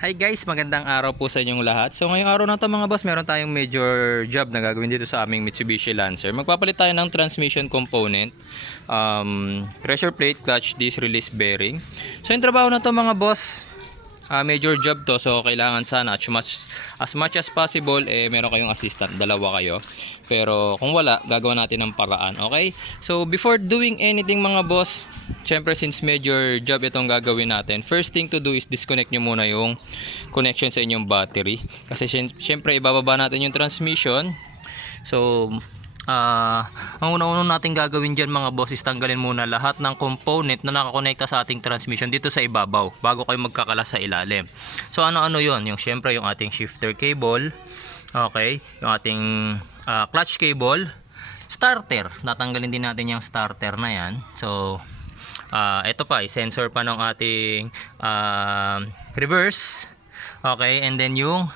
Hi guys, magandang araw po sa inyong lahat. So ngayong araw na to mga boss, meron tayong major job na gagawin dito sa aming Mitsubishi Lancer. Magpapalit tayo ng transmission component, pressure plate, clutch disc, release bearing. So yung trabaho na to mga boss, major job to, so kailangan sana as much as possible meron kayong assistant, dalawa kayo. Pero kung wala, gagawa natin ng paraan, okay? So before doing anything mga boss, syempre since major job itong gagawin natin, first thing to do is disconnect nyo muna yung connection sa inyong battery. Kasi syempre ibababa natin yung transmission. So ang una-una natin gagawin dyan mga boss is tanggalin muna lahat ng component na nakakonekta sa ating transmission dito sa ibabaw bago kayo magkakala sa ilalim. So ano-ano yon? Yung syempre yung ating shifter cable, okay, yung ating clutch cable, starter, natanggalin din natin yung starter na yan. So ito pa, sensor pa ng ating reverse, okay, and then yung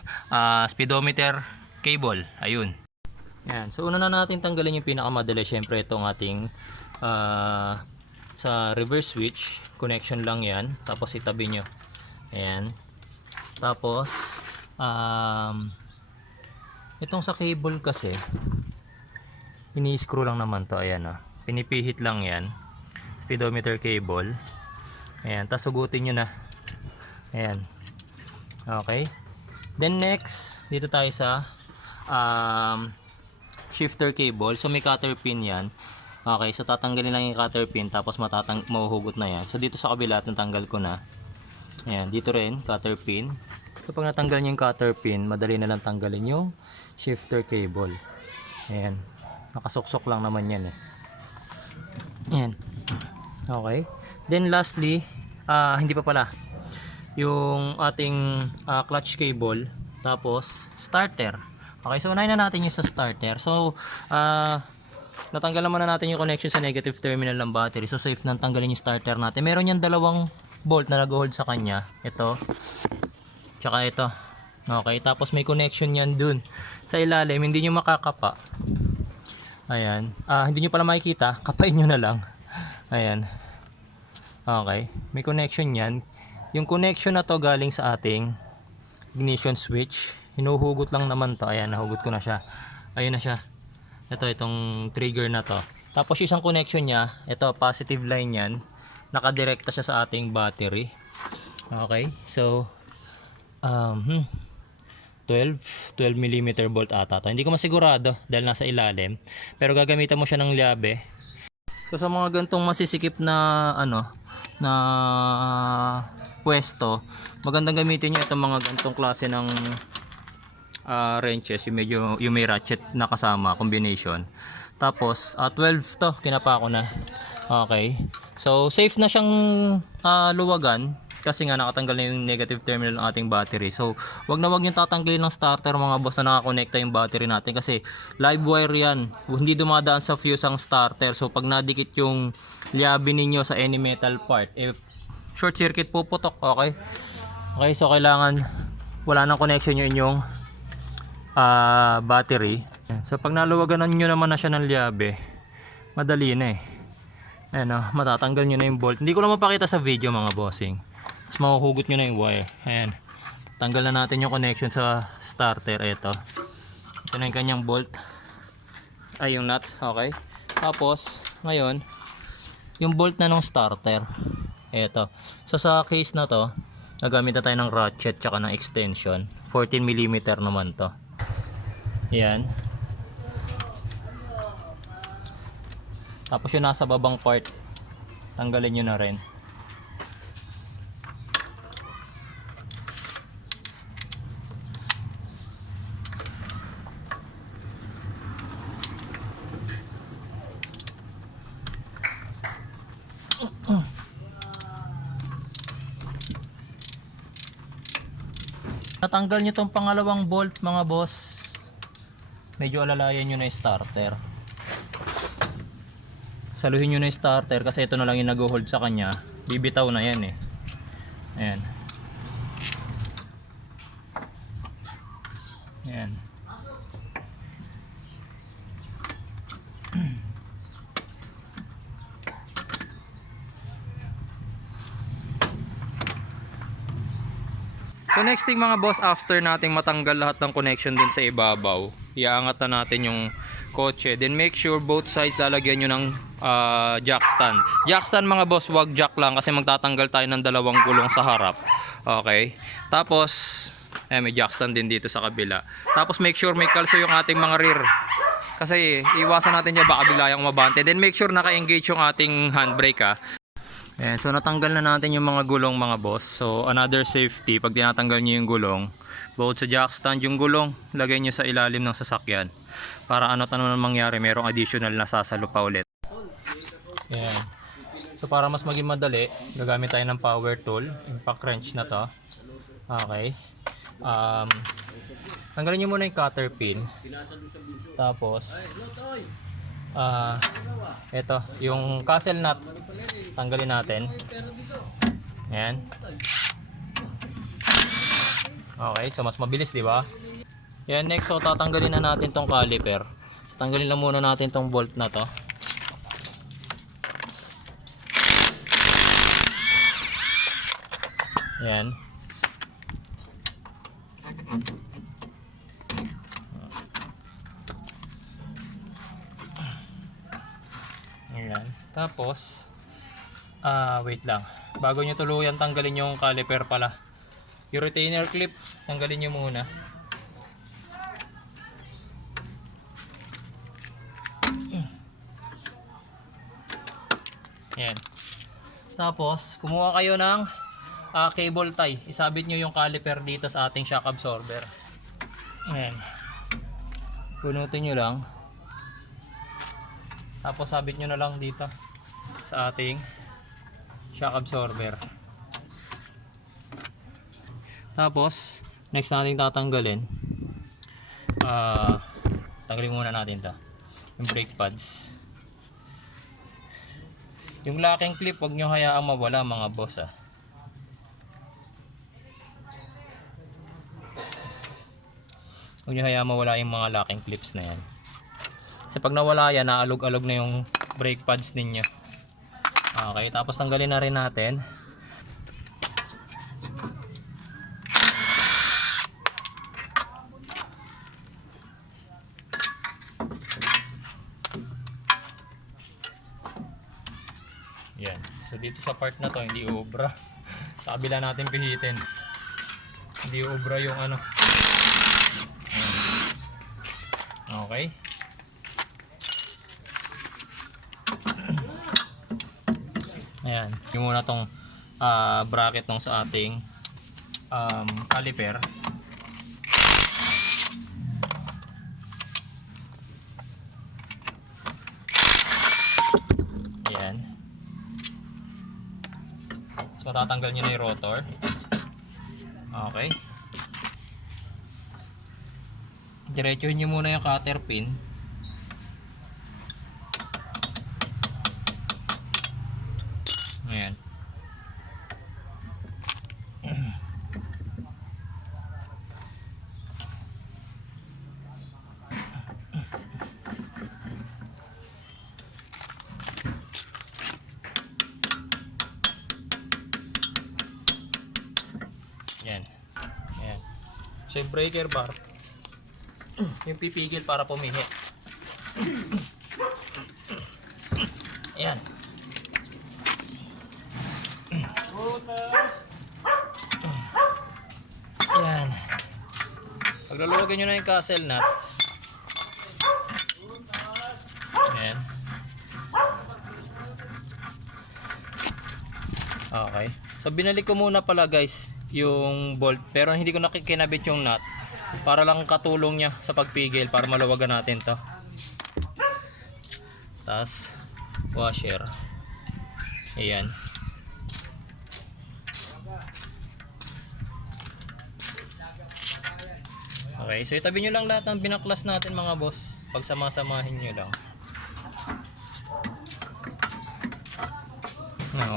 speedometer cable, ayun. Yan. So una na natin tanggalin yung pinakamadali, syempre itong ating sa reverse switch, connection lang yan, tapos itabi nyo. Ayan. Tapos itong sa cable kasi ini-screw lang naman to, ayan o. Pinipihit lang yan. Speedometer cable. Ayan, tapos sugutin nyo na. Ayan. Okay. Then next, dito tayo sa shifter cable. So may cutter pin yan. Okay, so tatanggalin lang yung cutter pin, tapos mahuhugot na yan. So dito sa kabila, natanggal ko na. Ayan, dito rin, cutter pin. So pag natanggal nyo yung cutter pin, madali na lang tanggalin yung shifter cable. Ayan, nakasuksok lang naman yan eh. Ayan. Okay. Then lastly, hindi pa pala, yung ating clutch cable, tapos starter. Okay, so unahin na natin yung sa starter. So natanggal naman na natin yung connection sa negative terminal ng battery. So safe nang tanggalin yung starter natin. Meron yan dalawang bolt na nag-hold sa kanya. Ito, tsaka ito. Okay, tapos may connection yan dun sa ilalim, hindi nyo makakapa. Ayan, hindi nyo pala makikita, kapain nyo na lang. Ayan. Okay, may connection yan. Yung connection na to galing sa ating ignition switch. Hinuhugot lang naman to. Ayan, nahugot ko na siya. Ayun na siya. Itong trigger na to. Tapos isang connection niya, ito positive line yan. Nakadirekta siya sa ating battery. Okay, so 12 mm bolt ata to. Hindi ko masigurado dahil nasa ilalim. Pero gagamitan mo siya ng lyabe. So sa mga gantong masisikip na na pwesto, magandang gamitin niyo itong mga gantong klase ng wrenches, yung may ratchet na kasama, combination. Tapos 12 to, kinapa ko na. Okay, so safe na siyang luwagan kasi nga nakatanggal na yung negative terminal ng ating battery. So wag yung tatanggalin ng starter mga boss na nakakonekta yung battery natin, kasi live wire yan, hindi dumadaan sa fuse ang starter. So pag nadikit yung liabi ninyo sa any metal part, short circuit, puputok. Okay, okay, so kailangan wala nang connection yung inyong battery. So pag naluwagan nyo naman na siya ng liabe, madali na eh. Ayan o, matatanggal nyo na yung bolt. Hindi ko lang mapakita sa video mga bossing. Tapos mahuhugot nyo na yung wire. Ayan, tanggal na natin yung connection sa starter. Ito na yung kanyang bolt, ay yung nut. Okay, tapos ngayon yung bolt na ng starter. Ito, so sa case na to, nagamit na tayo ng ratchet tsaka ng extension. 14 mm naman to. Yan. Tapos yung nasa babang part, tanggalin nyo na rin. Natanggal nyo tong pangalawang bolt mga boss, medyo alalayan nyo na yung starter. Saluhin nyo na yung starter kasi ito na lang yung nag-hold sa kanya. Bibitaw na yan eh. Ayan. Ayan. So next thing mga boss, after nating matanggal lahat ng connection din sa ibabaw, iaangat na natin yung kotse. Then make sure both sides lalagyan nyo ng jack stand. Jack stand mga boss, wag jack lang kasi magtatanggal tayo ng dalawang gulong sa harap. Okay. Tapos, may jack stand din dito sa kabila. Tapos make sure may kalso yung ating mga rear. Kasi iwasan natin niya baka bigla yung mabante. Then make sure naka-engage yung ating handbrake ha. Ayan, so natanggal na natin yung mga gulong mga boss. So another safety, pag tinatanggal nyo yung gulong, bukod sa jack stand, yung gulong lagay nyo sa ilalim ng sasakyan para ano naman mangyari, merong additional na sasalo pa ulit. Ayan. So para mas maging madali, gagamit tayo ng power tool, impact wrench na to. Okay. Tanggalin nyo muna yung cutter pin. Tapos ito, yung castle nut tanggalin natin. Ayan. Okay, so mas mabilis, di ba? Yan, next, so tatanggalin na natin tong caliper. So, tanggalin lang muna natin tong bolt na to. Ayan. Ayan. Tapos wait lang. Bago nyo tuluyan tanggalin yung caliper pala, yung retainer clip, tanggalin nyo muna. Ayan. Tapos, kumuha kayo ng cable tie. Isabit nyo yung caliper dito sa ating shock absorber. Ayan. Punutin nyo lang. Tapos sabit nyo na lang dito sa ating shock absorber. Tapos next natin tatanggalin, tanggalin muna natin to, yung brake pads. Yung locking clip wag nyo hayaang mawala mga boss ah. Huwag nyo hayaang mawala yung mga locking clips na yan. Kasi pag nawala yan, naalog-alog na yung brake pads ninyo. Okay, tapos tanggalin na rin natin. Yan. So dito sa part na to, hindi uubra. Sa kabila natin pihitin. Hindi uubra yung ano. Okay. Ayan, yung muna tong bracket nung sa ating caliper. Ayan. So matatanggal nyo na yung rotor. Okay. Diretsuhin nyo muna yung cutter pin. Ayan. Ayan. Ayan. So yung breaker bar, yung pipigil para pumihi. Ayan. Ayan. Pagluluwagin nyo na yung castle nut. Ayan. Okay. So binalik ko muna pala guys yung bolt, pero hindi ko nakikinabit yung nut para lang katulong niya sa pagpigil para maluwagan natin to. Tapos washer. Ayan. Okay, so itabi nyo lang lahat ng binaklas natin mga boss. Pagsama-samahin nyo lang.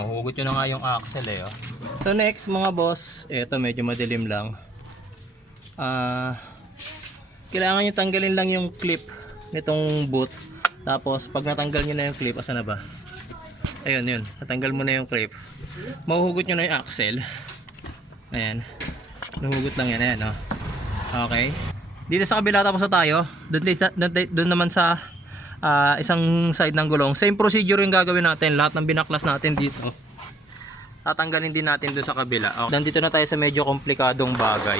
Hugot nyo na nga yung axle eh. Oh. So next mga boss, eto medyo madilim lang. Kailangan nyo tanggalin lang yung clip nitong boot. Tapos pag natanggal nyo na yung clip, asa na ba? Ayun yun, natanggal mo na yung clip. Mahuhugot nyo na yung axle. Ayan. Numugot lang yan, ayan, oh. Okay. Dito sa kabila tapos na tayo. Doon naman sa isang side ng gulong. Same procedure yung gagawin natin. Lahat ng binaklas natin dito, tatanggalin din natin doon sa kabila. Okay. Nandito na tayo sa medyo komplikadong bagay.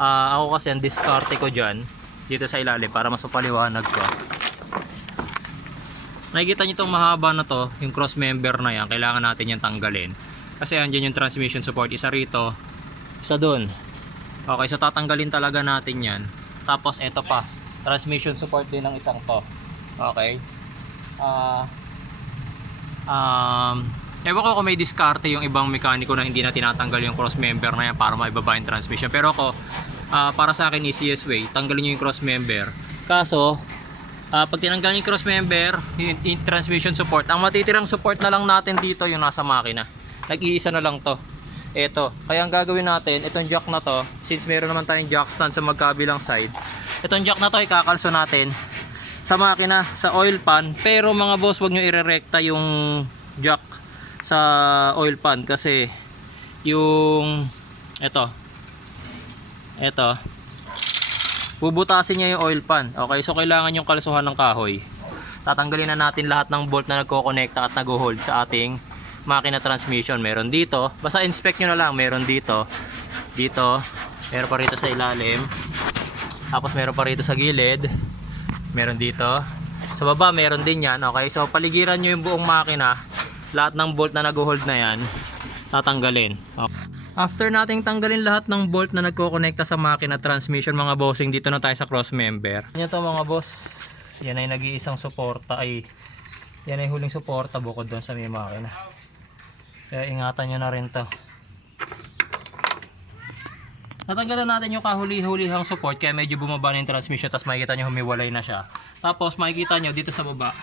Ako kasi ang diskarte ko dyan dito sa ilalim para mas mapaliwanag ko. Nakikita nyo itong mahaba na to, yung cross member na yan, kailangan natin yan tanggalin. Kasi andyan yung transmission support, isa rito, isa doon. Okay, so tatanggalin talaga natin yan. Tapos eto pa, transmission support din ng isang to. Okay. Ewan ko kung may diskarte yung ibang mekaniko na hindi na tinatanggal yung cross member na yan para maibaba yung transmission. Pero ako, para sa akin easiest way, tanggalin nyo yung cross member. Kaso, pag tinanggal yung cross member, yung transmission support, ang matitirang support na lang natin dito yung nasa makina. Nag-iisa na lang to. Ito, kaya ang gagawin natin, itong jack na to, since meron naman tayong jack stand sa magkabilang side, itong jack na to ikakalso natin sa makina, sa oil pan. Pero mga boss, wag nyo irerekta yung jack sa oil pan kasi yung ito bubutasin niya yung oil pan. Okay, so kailangan yung kalsuhan ng kahoy. Tatanggalin na natin lahat ng bolt na nagko-connecta at nag-hold sa ating makina transmission. Meron dito, basta inspect nyo na lang. Meron dito, meron pa rito sa ilalim, tapos meron pa rito sa gilid, meron dito sa baba, meron din yan. Okay, so paligiran nyo yung buong makina. Lahat ng bolt na nag-hold na yan tatanggalin. Okay. After nating tanggalin lahat ng bolt na nagko-connecta sa makina transmission, mga bossing, dito na tayo sa cross member. Yan to mga boss, yan ay nag-iisang suporta, yan ay huling suporta bukod doon sa may makina. Kaya ingatan nyo na rin to. Natanggalan natin yung kahuli-hulihang support kaya medyo bumaba na yung transmission, tapos makikita nyo humiwalay na siya. Tapos makikita nyo dito sa baba,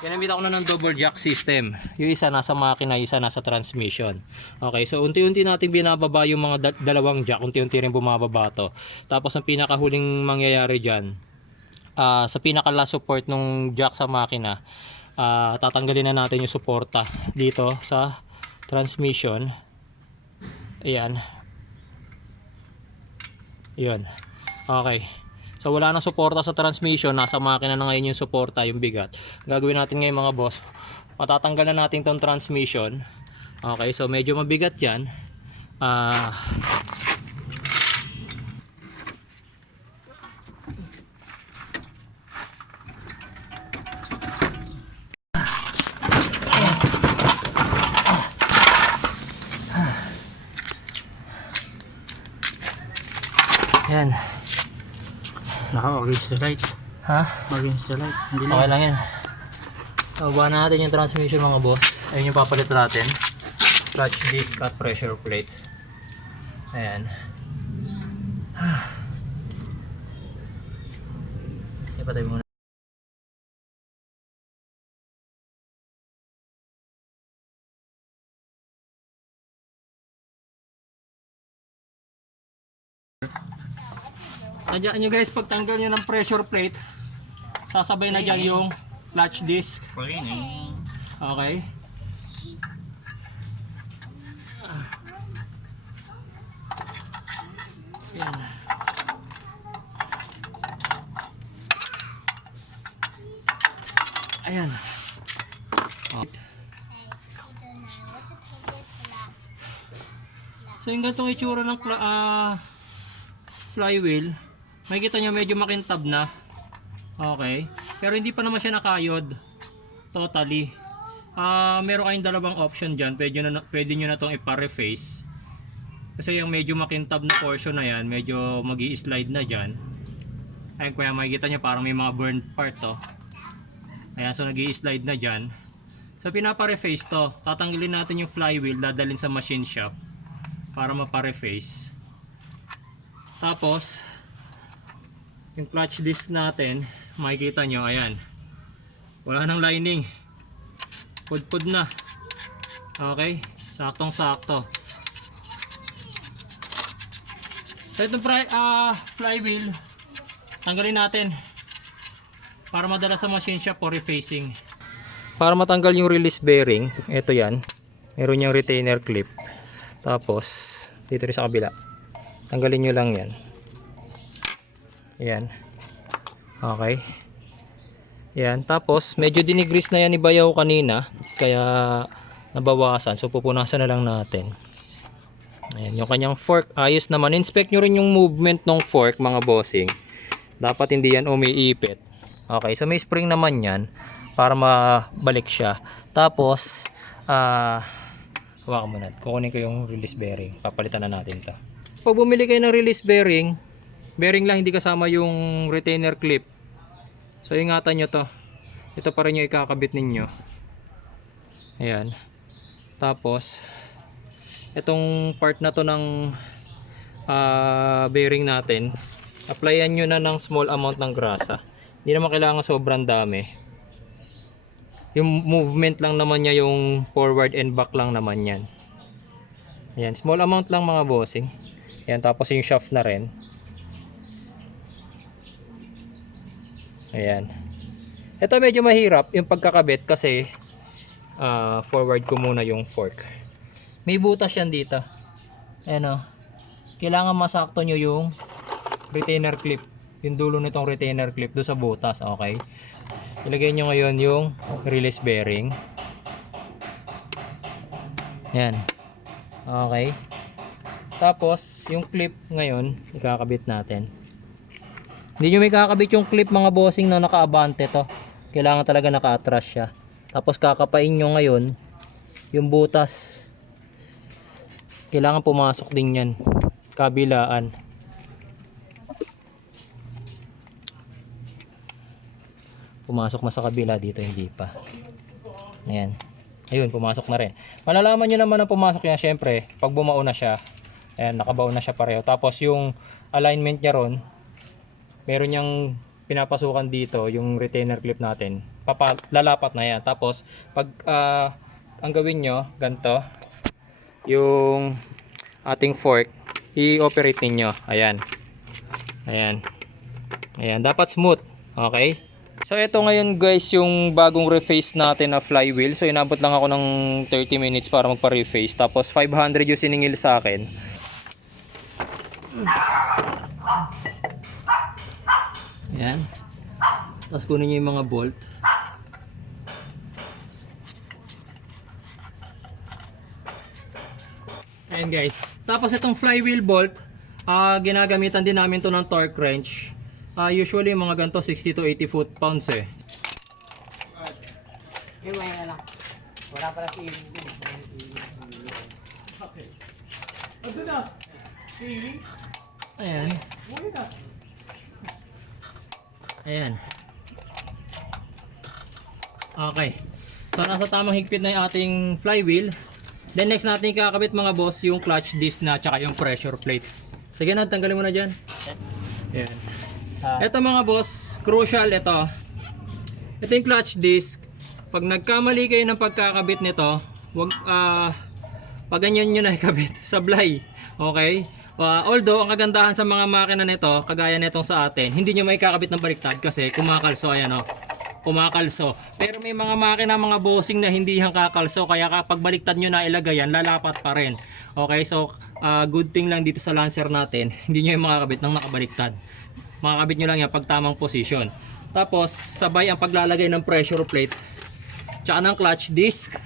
ginamit ako na ng double jack system. Yung isa nasa makina, yung isa nasa transmission. Okay, so unti-unti natin binababa yung mga dalawang jack, unti-unti rin bumababa to. Tapos ang pinakahuling mangyayari dyan, sa pinaka-last support ng jack sa makina, tatanggalin na natin yung suporta dito sa transmission. Ayan. Yun. Okay. So wala nang suporta sa transmission, nasa makina na ngayon yung suporta, yung bigat. Gagawin natin ngayon mga boss, matatanggal na natin tong transmission. Okay, so medyo mabigat yan. Yan. Naka-against the light. Ha? Against the light. Hindi Okay lang. lang yan. Baba natin yung transmission mga boss. Ayun yung papalitan natin. Clutch disc at pressure plate. Ayan. Ipatay muna. Nandiyan nyo guys, pagtanggal nyo ng pressure plate, sasabay na dyan yung clutch disc. Okay. Yan. Ayan. So yung ganitong itsura ng flywheel, makikita nyo medyo makintab na. Okay. Pero hindi pa naman siya nakayod totally. Meron kayong dalawang option dyan. Pwede nyo na itong ipa-reface. Kasi yung medyo makintab na portion na yan, medyo mag-i-slide na dyan. Ayun, kaya makikita nyo parang may mga burnt part to. Ayan, so nag-i-slide na dyan. So pinapa-reface to. Tatanggalin natin yung flywheel, dadalhin sa machine shop para mapa-reface. Tapos yung clutch disc natin, makikita nyo, ayan, wala nang lining, pudpud na. Okay, saktong sakto. So itong flywheel, tanggalin natin para madala sa machine shop for refacing. Para matanggal yung release bearing, ito yan, meron yung retainer clip. Tapos Dito rin sa kabila. Tanggalin nyo lang yan. Ayan. Okay. Ayan. Tapos, medyo dinigrease na yan ni Bayaw kanina. Kaya, nabawasan. So, pupunasan na lang natin. Ayan. Yung kanyang fork, ayos naman. Inspect nyo rin yung movement ng fork, mga bossing. Dapat hindi yan umiipit. Okay. So, may spring naman yan. Para mabalik siya. Tapos, hawakan mo na. Kukunin ko yung release bearing. Papalitan na natin to. Pag bumili kayo ng release bearing lang, hindi kasama yung retainer clip. So ingatan nyo to. Ito pa rin yung ikakabit ninyo. Ayan. Tapos itong part na to ng bearing natin, applyan nyo na ng small amount ng grasa. Hindi naman kailangan sobrang dami. Yung movement lang naman niya, yung forward and back lang naman yan. Ayan, small amount lang mga bossing. Ayan, tapos yung shaft na rin. Ayan. Ito medyo mahirap yung pagkakabit kasi forward ko muna yung fork. May butas yan dito. Ayan o. Kailangan masakto nyo yung retainer clip. Yung dulo nitong retainer clip doon sa butas. Okay. Ilagay nyo ngayon yung release bearing. Ayan. Okay. Tapos yung clip ngayon ikakabit natin. Hindi nyo may kakabit yung clip mga bossing na naka-abante to. Kailangan talaga naka-atras siya. Tapos kakapain nyo ngayon yung butas. Kailangan pumasok din yan. Kabilaan. Pumasok na sa kabila, dito hindi pa. Ayan. Ayun, pumasok na rin. Malalaman nyo naman na pumasok yan syempre pag bumao na siya. Ayan, nakabaon na siya pareho. Tapos yung alignment niya ron, meron niyang pinapasukan dito yung retainer clip natin. Lalapat na yan. Tapos pag ang gawin nyo ganito, yung ating fork i-operate niyo. Ayan. Ayan. Ayan, dapat smooth. Okay? So ito ngayon guys yung bagong reface natin na flywheel. So inabot lang ako ng 30 minutes para magpa-reface. Tapos 500 yung siningil sa akin. Ayan. Tapos kunin nyo yung mga bolt. Ayan guys. Tapos itong flywheel bolt, ginagamitan din namin to ng torque wrench. Usually mga ganito 60 to 80 foot-pounds eh. Wala pala si okay. Ito na. Ayan. Ayan. Okay. So nasa tamang higpit na yung ating flywheel. Then next natin kakabit mga boss yung clutch disc na tsaka yung pressure plate. Sige na, tanggalin mo na dyan. Ayan. Ito mga boss, crucial ito. Ito yung clutch disc. Pag nagkamali kayo ng pagkakabit nito, wag pag ganyan nyo na ikabit, sablay. Okay? Although ang kagandahan sa mga makina nito, kagaya nitong sa atin, hindi nyo may kakabit ng baliktad kasi kumakalso. Ayan o. Kumakalso. Pero may mga makina, mga bossing na hindi yang kakalso, kaya kapag baliktad nyo na ilagay yan, lalapat pa rin. Okay? So, good thing lang dito sa Lancer natin, hindi nyo yung makakabit ng nakabaliktad. Makakabit nyo lang yan pag tamang position. Tapos sabay ang paglalagay ng pressure plate tsaka ng clutch disc.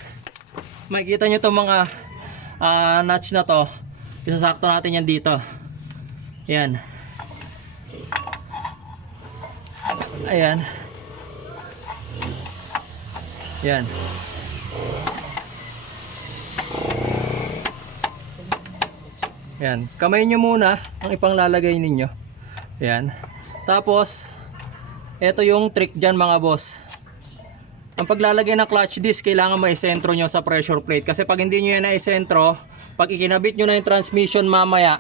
Makikita nyo itong mga notch na to, isasakto natin yan dito. Ayan. Ayan. Ayan. Ayan. Kamay nyo muna ang ipanglalagay ninyo. Ayan. Tapos ito yung trick dyan mga boss. Ang paglalagay ng clutch disc, kailangan maisentro nyo sa pressure plate. Kasi pag hindi nyo yan naisentro, pag ikinabit nyo na yung transmission mamaya,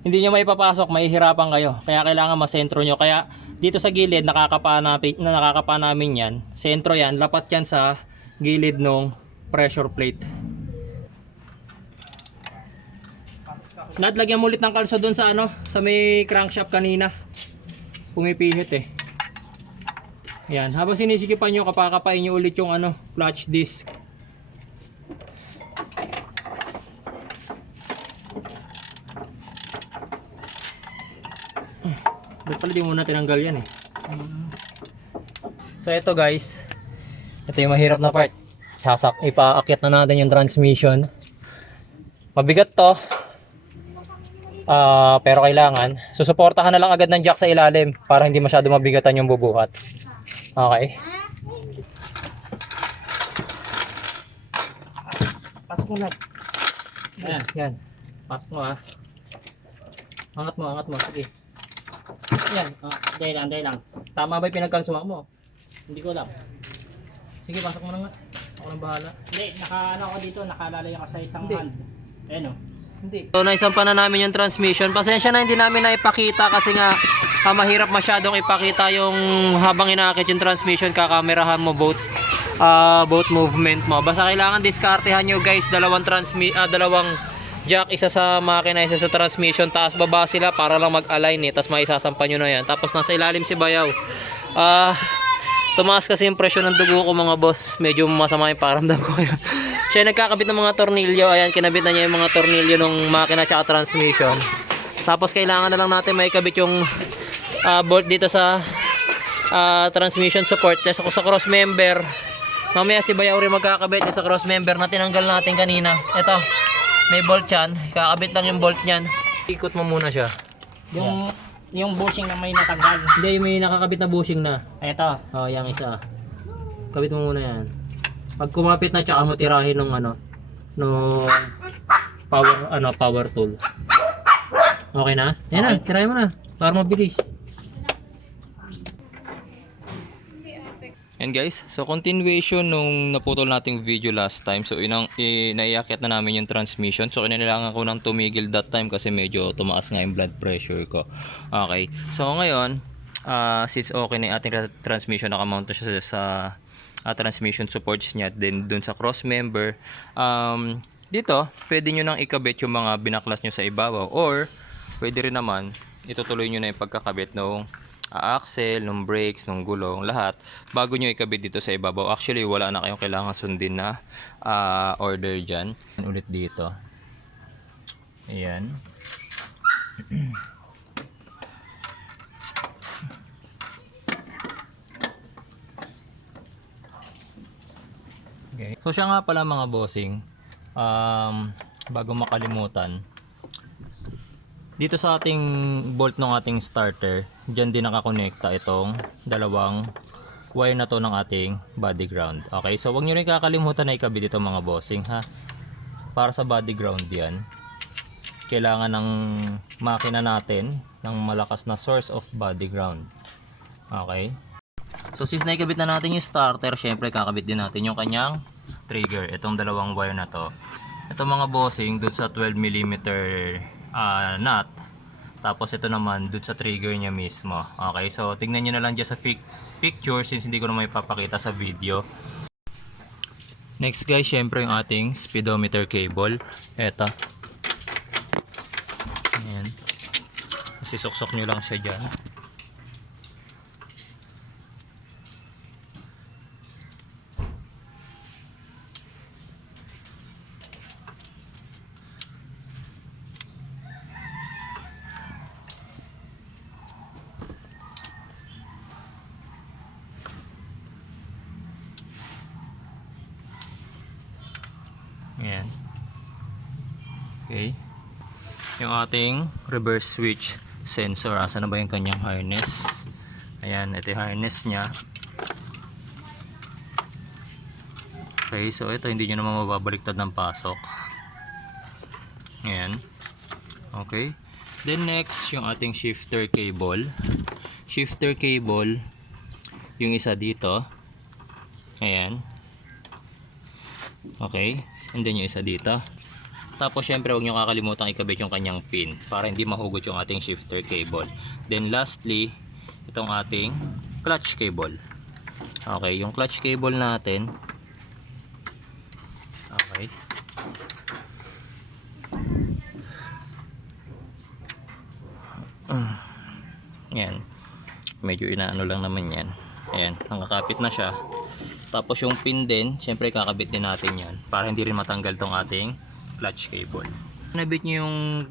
hindi nyo maipapasok, mahihirapan kayo. Kaya kailangan masentro nyo. Kaya dito sa gilid, nakakapa namin yan. Sentro yan, lapat yan sa gilid ng pressure plate. Lagyan mo ulit ng kalso doon sa sa may crankshaft kanina. Pumipihit eh. Yan, habang sinisikipan nyo, kapakapain nyo ulit yung clutch disc. Ba't pala di muna tinanggal yan eh. So ito guys, ito yung mahirap na part. Ipaakyat na natin yung transmission. Mabigat to. Pero kailangan susuportahan na lang agad ng jack sa ilalim para hindi masyado mabigatan yung bubuhat. Okay. Pasok mo na. Ayan, yan. Pasok mo ah. Angat mo. Sige. Yan. Dahil lang. Tama ba yung pinagkalsumak mo? Hindi ko alam. Sige, pasok mo na nga. Ako nang bahala. Hindi, ako dito, nakalalay ako sa isang Hindi. hand. Ayan o. Hindi. So naisampa na namin yung transmission. Pasensya na hindi namin naipakita kasi nga mahirap masyadong ipakita yung habang inaakit yung transmission, kakamerahan mo both movement mo. Basta kailangan diskartehan nyo guys, dalawang jack, isa sa makina, isa sa transmission, taas baba sila para lang mag-align eh, tapos maisasampa nyo na yan. Tapos nasa ilalim si Bayaw. Tumaas kasi yung presyo ng dugo ko mga boss, medyo masama yung paramdam ko. Siya nagkakabit ng mga tornilyo. Ayan, kinabit na niya yung mga tornilyo ng makina at transmission. Tapos kailangan na lang natin maikabit yung bolt dito sa transmission support. Sa cross member, mamaya si Bayaw rin magkakabit sa cross member na tinanggal natin kanina. Ito, may bolt yan. Kakabit lang yung bolt nyan. Ikot mo muna siya. Yung bushing na may natanggal. Hindi, may nakakabit na bushing na. Ito. Oh, yung isa. Kabit mo muna yan. Pag kumapit na, tsaka mo tirahin ng power tool. Okay na? Yan na, tirahin mo na para mabilis. And guys, so continuation nung naputol nating video last time. So naiakyat na namin yung transmission. So kinailangan ko nang tumigil that time kasi medyo tumaas nga yung blood pressure ko. Okay. So ngayon, since okay na yung ating transmission, nakamount na siya sa transmission supports niya, then dun sa cross member, dito pwede nyo nang ikabit yung mga binaklas nyo sa ibabaw, or pwede rin naman itutuloy nyo na yung pagkakabit ng axle, ng brakes, ng gulong, lahat bago nyo ikabit dito sa ibabaw. Actually wala na kayong kailangan sundin na order dyan. Ulit dito, ayan. Okay. So siya nga pala mga bossing, bago makalimutan, dito sa ating bolt ng ating starter, dyan din nakakonekta itong dalawang wire na to ng ating body ground. Okay, so huwag nyo rin kakalimutan na ikabit ito mga bossing ha. Para sa body ground yan, kailangan ng makina natin ng malakas na source of body ground. Okay. So since naikabit na natin yung starter, syempre kakabit din natin yung kanyang trigger. Itong dalawang wire na to. Ito mga bossing, dun sa 12mm nut. Tapos ito naman dun sa trigger niya mismo. Okay, so tingnan nyo na lang dyan sa picture since hindi ko na may papakita sa video. Next guys, syempre yung ating speedometer cable. Ito. Ayan. Sisuksok nyo lang siya dyan. Ayan. Okay. Yung ating reverse switch sensor. Asa na ba yung kanyang harness? Ayan, ito yung harness niya. Okay, so ito hindi nyo naman mababaliktad ng pasok. Ayan. Okay. Then next, yung ating shifter cable. Shifter cable, yung isa dito. Ayan. Okay. And then yung isa dito. Tapos syempre huwag nyo kakalimutan ikabit yung kanyang pin para hindi mahugot yung ating shifter cable. Then lastly, itong ating clutch cable. Okay, yung clutch cable natin. Okay. Yan. Medyo inaano lang naman yan. Ayan, nakakapit na siya. Tapos yung pin din, syempre kakabit din natin yan para hindi rin matanggal tong ating clutch cable. Nabit nyo yung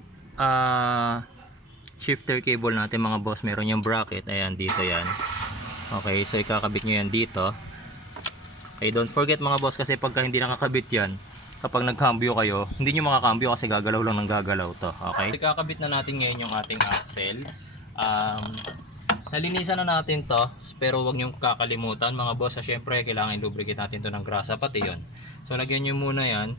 shifter cable natin mga boss, meron yung bracket. Ayan, dito yan. Okay, so ikakabit nyo yan dito. Okay, don't forget mga boss, kasi pagka hindi nakakabit yan, kapag nagcambio kayo, hindi nyo makakambio kasi gagalaw lang ng gagalaw to. Okay, ikakabit na natin ngayon yung ating axle. Nalinisan na natin to, pero wag nyo kakalimutan mga boss, syempre kailangan i-lubricate natin to ng grasa, pati yon. So lagyan nyo muna yan.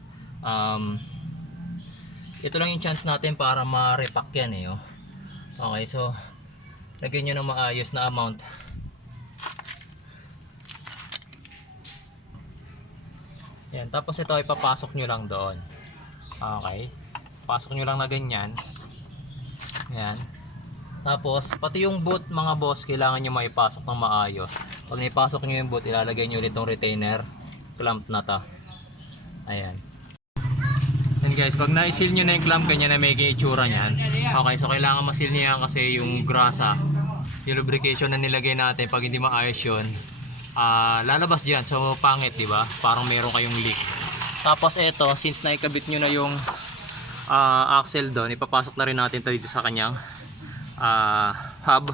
Ito lang yung chance natin para ma-repack yan eh. Oh. Okay, so lagyan nyo ng maayos na amount. Yan, tapos ito ay papasok nyo lang doon. Okay, pasok nyo lang na ganyan. Yan. Tapos pati yung boot mga boss, kailangan nyo maipasok ng maayos. Pag naipasok nyo yung boot, ilalagay nyo ulit tong retainer clamp na to. Ayan. Yan guys, pag na-seal nyo na yung clamp, ganyan na may itsura nyan. Okay, so kailangan ma-seal nyo yan kasi yung grasa, yung lubrication na nilagay natin, pag hindi maayos yun, lalabas dyan. So pangit, diba? Parang meron kayong leak. Tapos ito, since naikabit nyo na yung axle doon, ipapasok na rin natin ito dito sa kanyang hub.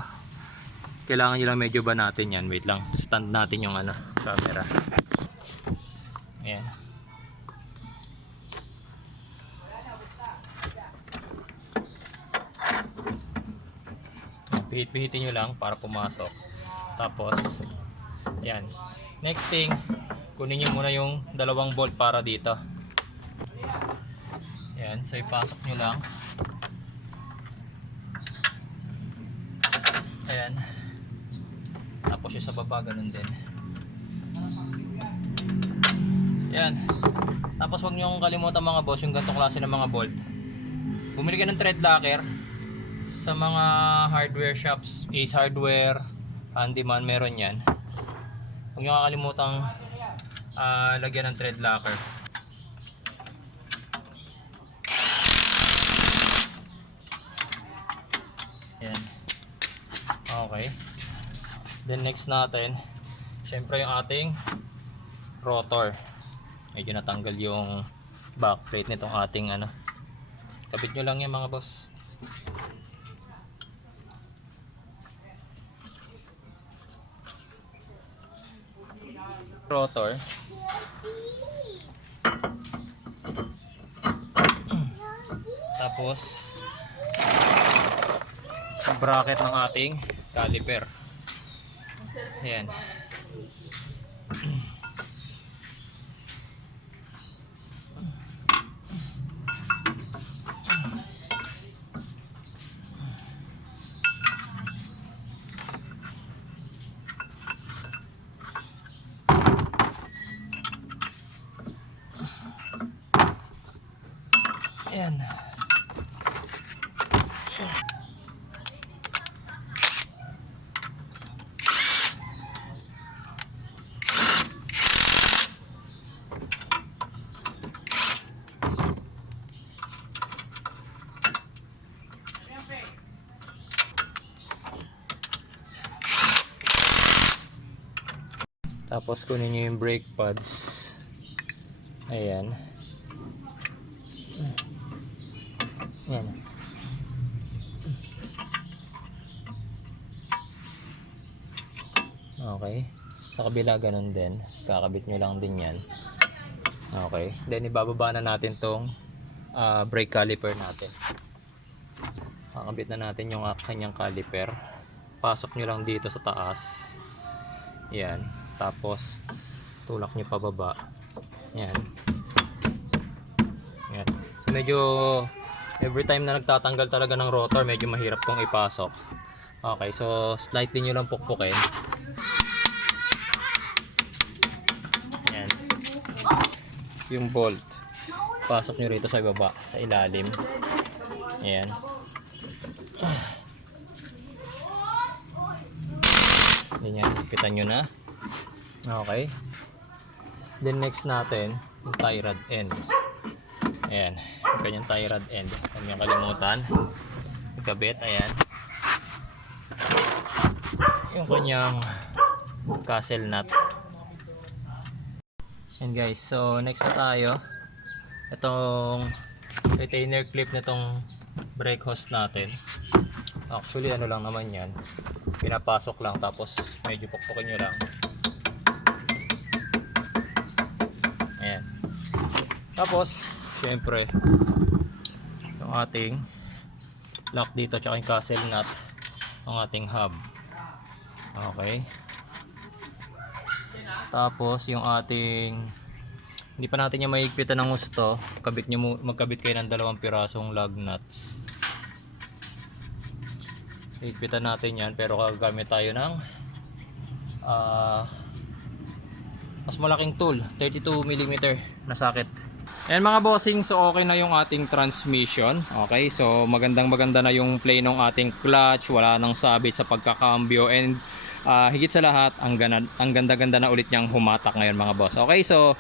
Kailangan nyo lang medyo ba natin yan. Wait lang, stand natin yung camera. Ayan. Pihit-pihitin nyo lang para pumasok. Tapos yan, next thing, kunin nyo muna yung dalawang bolt para dito. Yan, so ipasok nyo lang. Ayan. Tapos yung sa baba, ganun din. Yan. Tapos huwag nyo kalimutan mga boss, yung ganitong klase ng mga bolt. Bumili ka ng thread locker sa mga hardware shops. Ace Hardware, Handyman, meron yan. Huwag nyo kakalimutang lagyan ng thread locker. Yan. Okay. Then next natin, syempre yung ating rotor. Medyo natanggal yung backplate nitong ating kabit nyo lang yan mga boss. Rotor. Tapos bracket ng ating caliper. Ayan. Ayan. Tapos kunin nyo yung brake pads. Ayan. Ayan. Okay. Sa kabila ganun din. Kakabit nyo lang din yan. Okay. Then ibababa na natin tong brake caliper natin. Kakabit na natin yung kanyang caliper. Pasok nyo lang dito sa taas. Yan. Tapos tulak nyo pababa. Yan. Yan. So medyo every time na nagtatanggal talaga ng rotor, medyo mahirap tong ipasok. Okay, so slightly nyo lang pukpukin. Yan. Yung bolt, pasok nyo rito sa ibaba, sa ilalim. Yan. Yan, ipitan nyo na. Okay. Then next natin, yung tie rod end. Ayan, yung kanyang tie rod end. Huwag nyo kalimutan. Ikabit, ayan. Yung kanyang castle nut. And guys, so next na tayo. Itong retainer clip nitong brake hose natin. Actually ano lang naman yan, pinapasok lang tapos medyo pukpukin nyo lang. Ayan. Tapos syempre yung ating lock dito tsaka yung castle nut ang ating hub. Okay. Tapos yung ating, hindi pa natin yung mahigpitan ng gusto, magkabit kayo ng 2 pirasong lug nuts. Higpitan natin yan, pero gagamit tayo ng mas malaking tool, 32mm na socket. Ayan mga bossing, so okay na yung ating transmission. Okay, so maganda na yung play ng ating clutch, wala nang sabit sa pagkakambyo, and higit sa lahat, ang ganda-ganda na ulit niyang humatak ngayon mga boss. Okay, so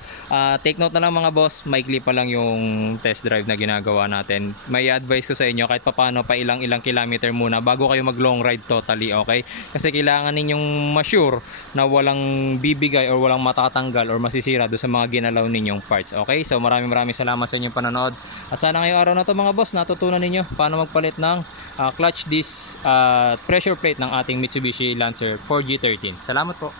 take note na lang mga boss, maikli pa lang yung test drive na ginagawa natin. May advice ko sa inyo, kahit papaano pa ilang kilometer muna bago kayo mag long ride totally, okay? Kasi kailangan ninyong ma-sure na walang bibigay or walang matatanggal or masisira do sa mga ginalaw ninyong parts. Okay, so maraming salamat sa inyong panonood. At sana ngayong araw na to mga boss, natutunan ninyo paano magpalit ng clutch disc pressure plate ng ating Mitsubishi Lancer 4G13. Salamat po.